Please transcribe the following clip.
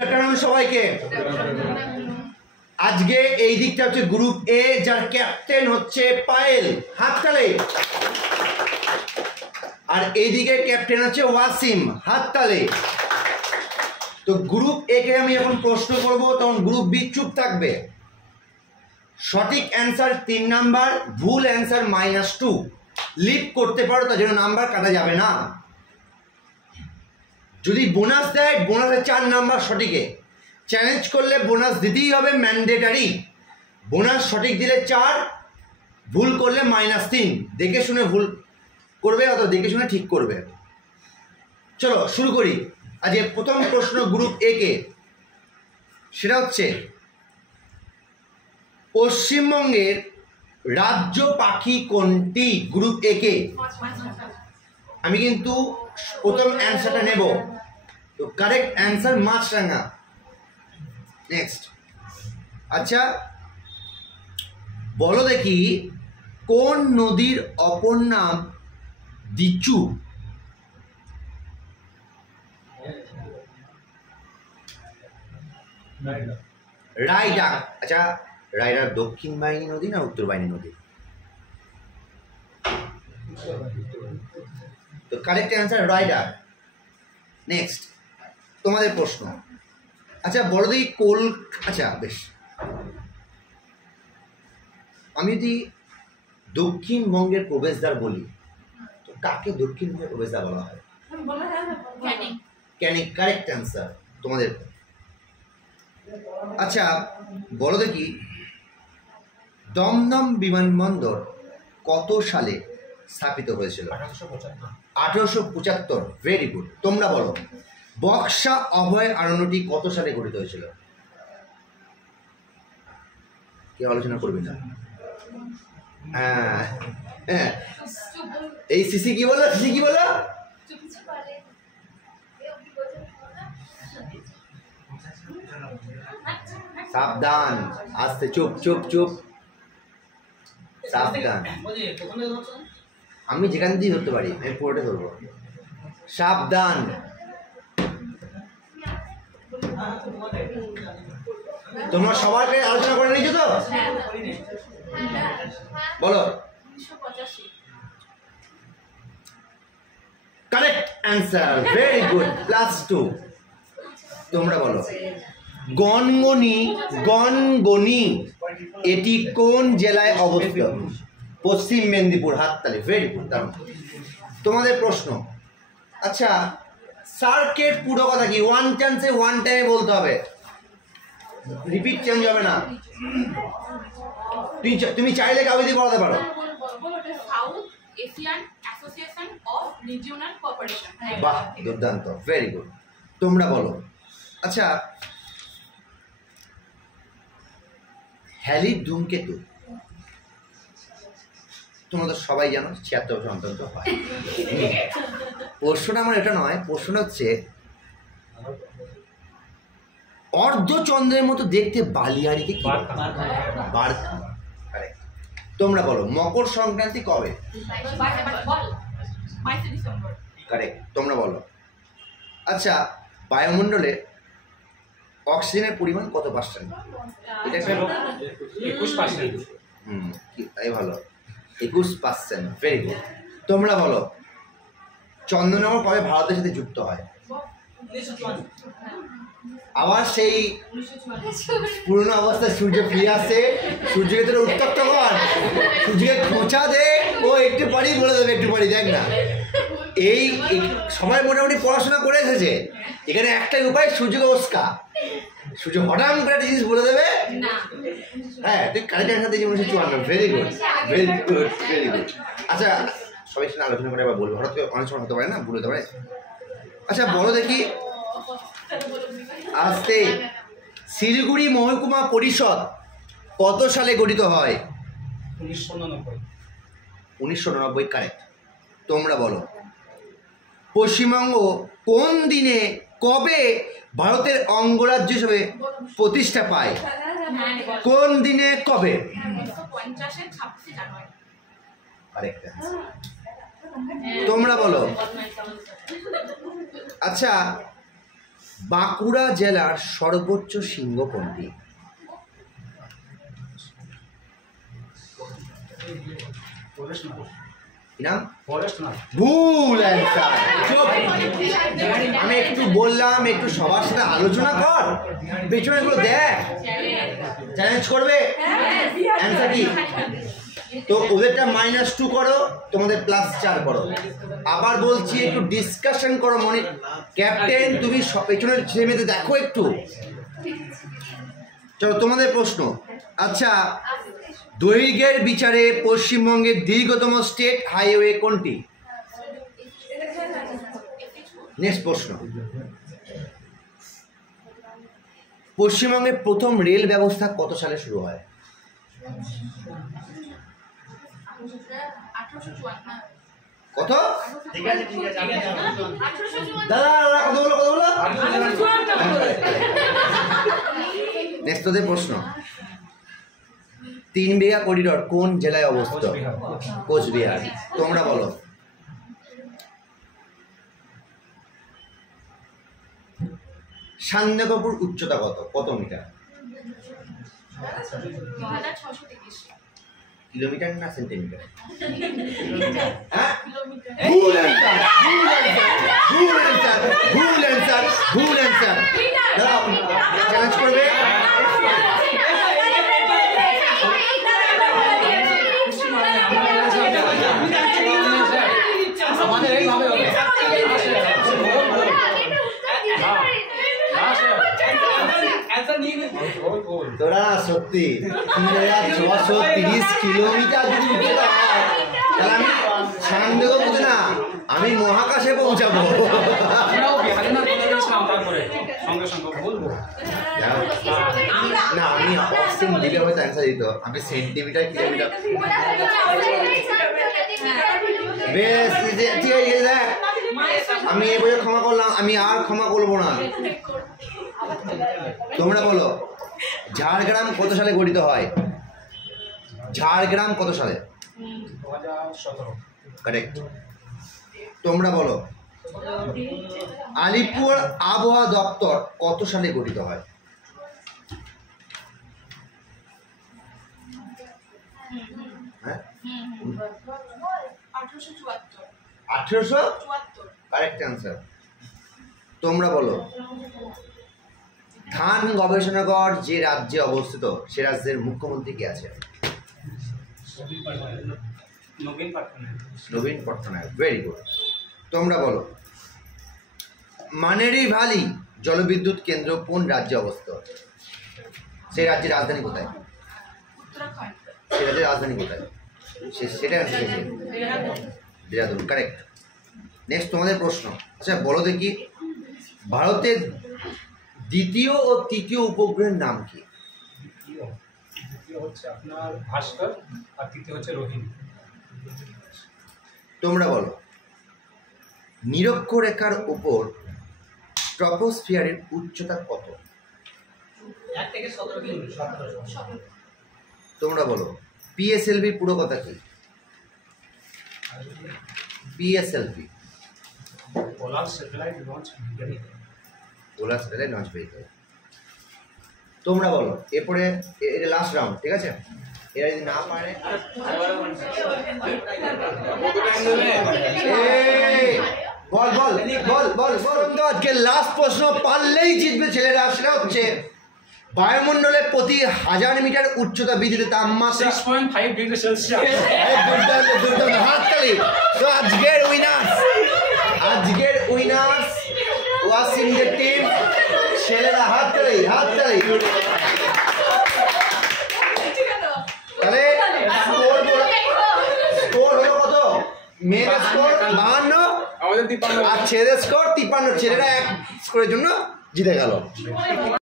সবাইকে আজকে এই দিকটা হচ্ছে গ্রুপ এ, যার ক্যাপ্টেন হচ্ছে পায়েল, হাততালি। আর এইদিকে ক্যাপ্টেন হচ্ছে ওয়াসিম, হাততালি। তো গ্রুপ এ কে আমি যখন প্রশ্ন করব তখন গ্রুপ বি চুপ থাকবে। সঠিক অ্যান্সার 3 নাম্বার, ভুল অ্যান্সার -2। লিপ করতে পারো তার জন্য নাম্বার কাটা যাবে না। যদি বোনাস দেয় বোনাসে 4 নাম্বার সঠিকে, চ্যালেঞ্জ করলে বোনাস দিতেই হবে, ম্যান্ডেটারি। বোনাস সঠিক দিলে 4, ভুল করলে -3। দেখে শুনে ভুল করবে অথবা দেখে শুনে ঠিক করবে। চলো শুরু করি। আজকে প্রথম প্রশ্ন গ্রুপ এ কে, সেটা হচ্ছে পশ্চিমবঙ্গের রাজ্য পাখি কোনটি? গ্রুপ এ কে। আমি কিন্তু প্রথম অ্যান্সারটা নেব। তো কারেক্ট অ্যান্সার মাছরাঙা। নেক্সট, আচ্ছা বলো দেখি কোন নদীর অপর নাম দিচু? রায়ডাক। আচ্ছা রায়ডাক দক্ষিণ বাহিনী নদী না উত্তর বাহিনী নদী? তো কারেক্ট অ্যান্সার রায়ডাক। নেক্সট তোমাদের প্রশ্ন। আচ্ছা বলো দেখি আচ্ছা বেশ, আমি যদি দক্ষিণবঙ্গের প্রবেশদ্বার বলি তো কাকে দক্ষিণবঙ্গের প্রবেশদ্বার বলা হয়? ক্যানিং। কারেক্ট অ্যান্সার তোমাদের। আচ্ছা বলো দেখি দমদম বিমানবন্দর কত সালে স্থাপিত হয়েছিল? 1875। Very good. তোমরা বলো বক্সা অভয় আরণ্যটি কত সালে গঠিত হয়েছিল? কে আলোচনা করবি না? হ্যাঁ হ্যাঁ, এই সিসি কি বলো? সিসি কি বলো? সাবধান, আস্তে, চুপ চুপ চুপ, সাবধান। আমি যেখান দিয়ে ধরতে পারি আমি পুরোটা ধরবো। সাবধান। তোমরা সবার কাছে আলোচনা করে নিয়েছো তো? বলো। Correct answer, very good, +2। তোমরা বলো গনগনি এটি কোন জেলায় অবস্থিত? পশ্চিম মেদিনীপুর। হাততালি, ভেরি গুড। তোমাদের প্রশ্ন। আচ্ছা সার্কের পুরো কথা কি? ওয়ান চান্সে ওয়ান টাইমে বলতে হবে, রিপিট চেঞ্জ হবে না। তুমি চাইলে কাউকে দিয়ে পড়াতে পারো। বাহ, দুর্দান্ত, ভেরি গুড। তোমরা বলো। আচ্ছা হ্যালির ধূমকেতু তোমরা তো সবাই জানো 76 বছর অন্তত হয়। প্রশ্নটা আমার এটা নয়, প্রশ্নটা হচ্ছে অর্ধচন্দ্রের মতো দেখতে বালিয়াড়িকে কি? বার্তা। তোমরা বলো মকর সংক্রান্তি কবে? কারেক্ট। তোমরা বলো। আচ্ছা বায়ুমণ্ডলে অক্সিজেনের পরিমাণ কত পার্সেন্ট? এটা 21%। তাই ভালো, 21%। Very good. তোমরা বলো চন্দ্রনগর কবে ভারতের সাথে যুক্ত হয়? আবার সেই পুরনো অবস্থায় সূর্য ফিরে আসে, সূর্যকে তোরা উত্তপ্ত কর, সূর্যকে খোঁচা দে, ও একটু পারি বলে দেবে, একটু পারি। দেখ না, এই সবাই মোটামুটি পড়াশোনা করে এসেছে। এখানে একটাই উপায়, সূর্যকে ওস্কা। সূর্য হঠাৎ করে একটা জিনিস বলে দেবে। হ্যাঁ তুই কারেক্ট অ্যান্সার দিয়েছি 1954। Very good, very good, very good. আচ্ছা সবাই সাথে আলোচনা করে আবার বলবো, হঠাৎ করে অনেক সময় হতে পারে না, ভুল হতে পারে। আচ্ছা বলো দেখি আস্তে, শিলিগুড়ি মহকুমা পরিষদ কত সালে গঠিত হয়? 1999। কারেক্ট। তোমরা বলো পশ্চিমবঙ্গ কোন দিনে কবে ভারতের অঙ্গরাজ্য হিসেবে প্রতিষ্ঠা পায়? কোন দিনে কবে? কারেক্ট। তোমরা বলো। আচ্ছা বাঁকুড়া জেলার সর্বোচ্চ শৃঙ্গ কোনটি? কি নাম? ভুল অ্যান্সার। আমি একটু বললাম একটু সবার সাথে আলোচনা কর, পেছনে এগুলো দেখ, চ্যালেঞ্জ করবে। অ্যান্সার কি? তো ওদেরটা -2 করো, তোমাদের +4 করো। আবার বলছি একটু ডিসকাশন করো মনে। ক্যাপ্টেন তুমি পেছনের ছেলে মেয়েদের দেখো একটু। চলো তোমাদের প্রশ্ন। আচ্ছা, দৈর্ঘ্যের বিচারে পশ্চিমবঙ্গের দীর্ঘতম স্টেট হাইওয়ে কোনটি? নেক্সট প্রশ্ন। পশ্চিমবঙ্গের প্রথম রেল ব্যবস্থা কত সালে শুরু হয়? কত? দাদা কত বলো, কত বলো? নেক্সট ওদের প্রশ্ন। 3 বিঘা করিডোর কোন জেলায় অবস্থিত? কোচবিহার। তোমরা বলো। সান্ধ্যকপুর উচ্চতা কত মিটার? কিলোমিটার না সেন্টিমিটার? হ্যাঁ, ভুল অ্যান্সার, ভুল অ্যান্সার, ভুল অ্যান্সার, ভুল অ্যান্সার। দাও, চ্যালেঞ্জ করবে। তোরা সত্যি 3630 কিলোমিটার যদি উচ্চতা হয় তাহলে আমি সান্ধ্যকপুরে না, আমি মহাকাশে পৌঁছাবো। না, আমি অপশন দিলে হয়তো অ্যান্সার দিত। আমি সেন্টিমিটার কিলোমিটার। বেশ, ঠিক আছে দেখ, আমি এ বইয়ে ক্ষমা করলাম, আমি আর ক্ষমা করবো না। তোমরা বলো, ঝাড়গ্রাম কত সালে গঠিত হয়? ঝাড়গ্রাম কত সালে? 2017। কারেক্ট। তোমরা বলো, আলিপুর আবহাওয়া দপ্তর কত সালে গঠিত হয়? হ্যাঁ, 1874। Correct answer. তোমরা বলো, ধান গবেষণাগার যে রাজ্যে অবস্থিত সে রাজ্যের মুখ্যমন্ত্রী কে আছে? নবীন পট্টনায়ক। Very good. তোমরা বলো, মানেরি ভ্যালি জলবিদ্যুৎ কেন্দ্র কোন রাজ্যে অবস্থিত? সেই রাজ্যের রাজধানী কোথায়? সেই রাজ্যের রাজধানী কোথায়? সেটা দেরাদুন। কারেক্ট। নেক্সট তোমাদের প্রশ্ন। আচ্ছা বলো দেখি, ভারতের দ্বিতীয় ও তৃতীয় উপগ্রহের নাম কি? দ্বিতীয় হচ্ছে আপনার ভাস্কর আর তৃতীয় হচ্ছে রোহিণী। তোমরা বলো, নিরক্ষরেখার উপর ট্রপোস্ফিয়ারের উচ্চতা কত? 1 থেকে 17 কিলোমিটার। তোমরা বলো, পিএসএলভি পুরো কথা কি? PSLV polar satellite launch vehicle. Polar satellite launch vehicle. তোমরা বলো, এরপরে এটা লাস্ট রাউন্ড, ঠিক আছে? এরা যদি না পারে, বল বল বল বল বল। আজকে লাস্ট প্রশ্ন, পারলেই জিতবে ছেলেরা। সেটা হচ্ছে, বায়ুমণ্ডলে প্রতি 1000 মিটার উচ্চতা বৃদ্ধিতে তাপমাত্রা 6.5 ডিগ্রি সেলসিয়াস। দুর্দান্ত দুর্দান্ত, হাততালি। তো আজকের উইনার্স ওয়াসিম দের টিম। ছেলেরা হাততালি, হাততালি। তাহলে স্কোর হলো কত? মেয়েদের স্কোর 52, আমাদের 53 আর ছেলেদের স্কোর 53। ছেলেরা 1 স্কোরের জন্য জিতে গেল।